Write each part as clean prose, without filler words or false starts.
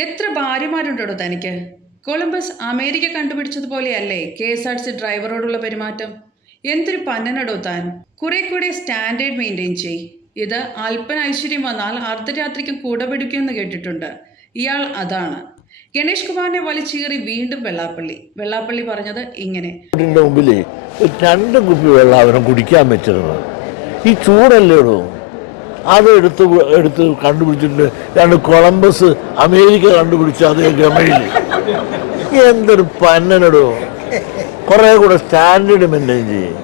എത്ര ഭാര്യമാരുണ്ടോ തനിക്ക്? Columbus America കണ്ടുപിടിച്ചതുപോലെയല്ലേ KSRTC ഡ്രൈവറോടുള്ള പെരുമാറ്റം? എന്തൊരു പന്നനടോ താൻ! കുറെ കൂടെ സ്റ്റാൻഡേർഡ് മെയിൻറ്റെയിൻ ചെയ്. ഇത് അല്പന ഐശ്വര്യം വന്നാൽ അർദ്ധരാത്രിക്ക് കൂട പിടിക്കുമെന്ന് കേട്ടിട്ടുണ്ട്. ഇയാൾ അതാണ്. ഗണേഷ് കുമാറിനെ വലിച്ചീറി വീണ്ടും വെള്ളാപ്പള്ളി പറഞ്ഞത് ഇങ്ങനെ: മുമ്പിലേ 2 കുപ്പി വെള്ളം അവനെ കുടിക്കാൻ പറ്റുന്നത്. ഈ ചൂടല്ലേടോ, അത് എടുത്ത് കണ്ടുപിടിച്ചിട്ടുണ്ട്. 2 കൊളംബസ് അമേരിക്ക കണ്ടുപിടിച്ച അതേ ഗമയിൽ. എന്തൊരു പന്നനടോ! കുറേ കൂടെ സ്റ്റാൻഡേർഡ് മെയിൻറ്റെയിൻ ചെയ്യും.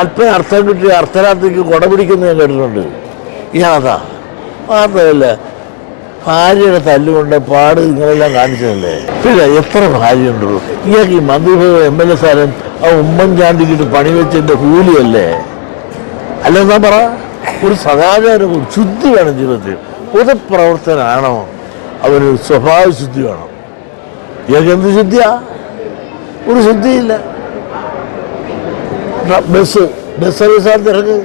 അല്പം അർത്ഥം കിട്ടി അർദ്ധരാത്രിക്ക് കുട പിടിക്കുന്നത് ഞാൻ കേട്ടിട്ടുണ്ട്. ഇയാളതാ മാത്രമല്ല, ഭാര്യയുടെ തല്ലുകൊണ്ട് പാട് നിങ്ങളെല്ലാം കാണിച്ചതല്ലേ. പിന്നെ എത്ര ഭാര്യയുണ്ടോ ഇയാൾക്ക്? ഈ മന്ത്രിസഭ MLA സ്ഥാനം ആ ഉമ്മൻചാണ്ടിക്കിട്ട് പണി വെച്ചതിൻ്റെ കൂലിയല്ലേ? അല്ലെന്നാ പറ. ഒരു സദാചാരം, ഒരു ശുദ്ധി വേണം ജീവിതത്തിൽ. പൊതുപ്രവർത്തനാണോ അവന് സ്വഭാവ ശുദ്ധി വേണം. ഇയാൾക്ക് എന്ത് ശുദ്ധിയാ? ഒരു ശുദ്ധിയില്ല. ബസ് സർവീസാണ് തിരക്ക്.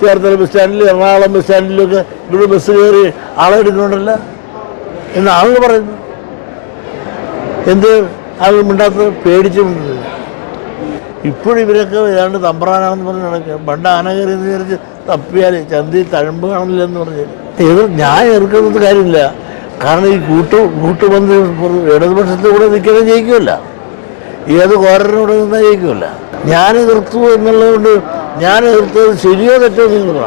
ചേർത്തല ബസ് സ്റ്റാൻഡിൽ, എറണാകുളം ബസ് സ്റ്റാൻഡിലൊക്കെ ഇവിടെ ബസ് കയറി ആളെ എടുക്കുന്നുണ്ടല്ല എന്ന് ആളുകൾ പറയുന്നു. എന്ത് ആളുകൾ മിണ്ടാത്തത്? പേടിച്ചുണ്ട്. ഇപ്പോഴും ഇവരൊക്കെ ഏതാണ്ട് തമ്പ്രാനാണെന്ന് പറഞ്ഞ് നടക്കുക. പണ്ട് ആന കയറി എന്ന് വിചാരിച്ച് തപ്പിയാൽ ചന്തി തഴമ്പ് കാണില്ലെന്ന് പറഞ്ഞാൽ ഇത് ഞാൻ എതിർക്കുന്നത് കാര്യമില്ല. കാരണം ഈ കൂട്ടുബന്ധം ഇടതുപക്ഷത്തിൽ കൂടെ നിൽക്കുന്നത് ജയിക്കുമല്ല, ഏത് കോരനോട് നിന്നാൽ ജയിക്കുമല്ല. ഞാൻ എതിർത്തു എന്നുള്ളതുകൊണ്ട് ഞാൻ എതിർത്തത് ശരിയോ തെറ്റോ നിങ്ങൾ പറ.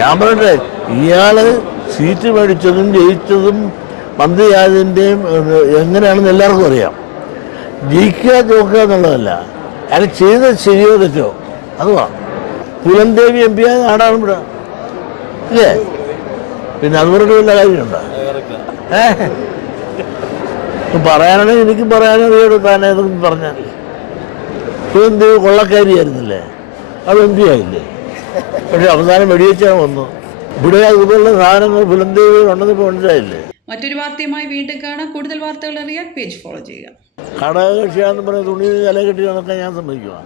ഞാൻ പറയട്ടെ, ഇയാൾ സീറ്റ് മേടിച്ചതും ജയിച്ചതും മന്ത്രിയായതിൻ്റെയും എങ്ങനെയാണെന്ന് എല്ലാവർക്കും അറിയാം. ജയിക്കുക തോക്കുക എന്നുള്ളതല്ല, അയാൾ ചെയ്തത് ശരിയോ തെറ്റോ അത് വേണം. പുലൻദേവി MP ആയ നാടാണ് ഇവിടെ, ഇല്ലേ? പിന്നെ അതുകൊണ്ട് വല്ല കാര്യമുണ്ടോ? പറയാനാണെങ്കിൽ എനിക്ക് പറയാനറിയോട് താൻ ഏതൊന്നും പറഞ്ഞാൽ. പുലൻദേവി കൊള്ളക്കാരിയായിരുന്നില്ലേ? അത് MP ആയില്ലേ? പക്ഷെ അവസാനം വെടിവെച്ചാൽ വന്നു. ഇവിടെ അതുപോലുള്ള സാധനങ്ങൾ പുലൻദേവി ഉണ്ടെന്ന് ഇപ്പോൾ മനസ്സിലായില്ലേ? മറ്റൊരു വാർത്തയുമായി വീണ്ടും കാണാം. കൂടുതൽ വാർത്തകൾ അറിയാൻ പേജ് ഫോളോ ചെയ്യുക. ഘടകകക്ഷിയാണെന്ന് പറഞ്ഞ് തുണി തല കെട്ടി നടക്കാൻ ഞാൻ സമ്മതിക്കുക?